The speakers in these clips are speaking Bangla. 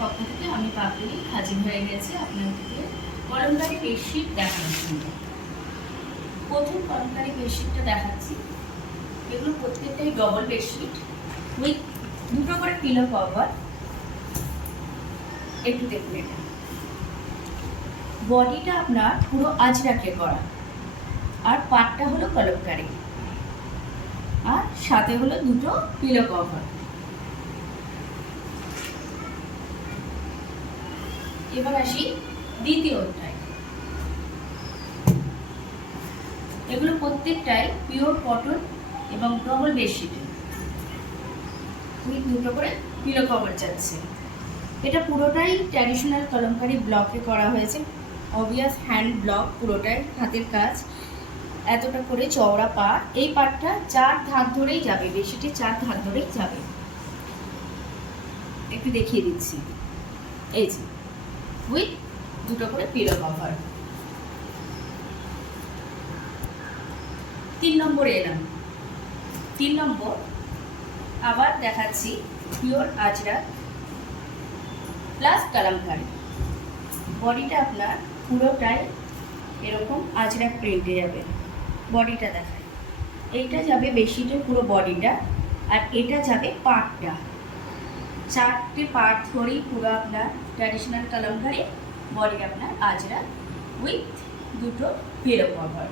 পক্ষ থেকে আমি পাপড়ি হাজির হয়ে গেছি আপনাদেরকে কলমকারী বেডশিট দেখানোর জন্য। প্রথম কলমকারী বেডশিটটা দেখাচ্ছি। এগুলো প্রত্যেকটাই ডবল বেডশিট উইথ দুটো করে পিলো কভার। একটু দেখুন, এটা বডিটা আপনার পুরো আজরাকে করা, আর পাটটা হলো কলমকারী, আর সাথে হলো দুটো পিলো কভার। এবার আসি দ্বিতীয় অধ্যায়। এগুলো প্রত্যেকটাই পিওর কটন এবং ডবল বেডশিটে দুটো করে পিলো কভার যাচ্ছে। এটা পুরোটাই ট্র্যাডিশনাল কলমকারী ব্লকে করা হয়েছে, অবভিয়াস হ্যান্ড ব্লক, পুরোটাই হাতের কাজ। এতটা করে চওড়া পাট, এই পাটটা 4 ধার ধরেই যাবে, বেডশিটে 4 ধার ধরেই যাবে। একটু দেখিয়ে দিচ্ছি, এই যে উইথ দুটো করে পিলো কভার। 3 নম্বরে এলাম। 3 নম্বর আবার দেখাচ্ছি পিওর আজরাক প্লাস কালামকারী। বডিটা আপনার পুরোটাই এরকম আজরাক প্রিন্টে যাবে। বডিটা দেখায়, এইটা যাবে বেডশিটের পুরো বডিটা, আর এটা যাবে পাটটা। 4টে পাট ধরেই পুরো আপনার ট্র্যাডিশনাল কালামকারী, বডি আপনার আজরাক উইথ দুটো পিলো কভার।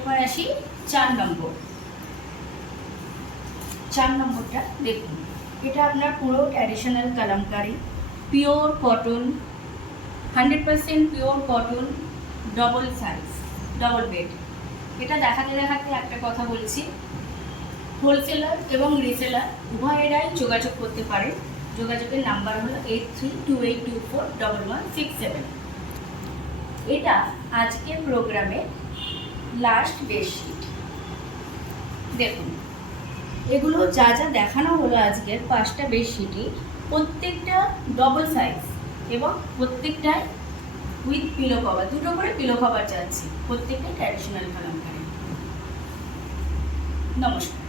এবার আসি 4 নম্বর। 4 নম্বরটা দেখুন, এটা আপনার পুরো traditional Kalamkari, pure cotton, 100% pure cotton, double size, double bed. এটা দেখাতে দেখাতে একটা কথা বলছি, হোলসেলার এবং রিসেলার উভয়েরাই যোগাযোগ করতে পারে। যোগাযোগের নাম্বার হলো 8328241167। এটা আজকের প্রোগ্রামে লাস্ট বেডশিট। দেখুন, এগুলো যা যা দেখানো হলো আজকের 5টা বেডশিটই প্রত্যেকটা ডবল সাইজ এবং প্রত্যেকটাই উইথ পিলো কভার, দুটো করে পিলো কভার যাচ্ছে, প্রত্যেকটাই ট্র্যাডিশনাল কালামকারী। নমস্কার।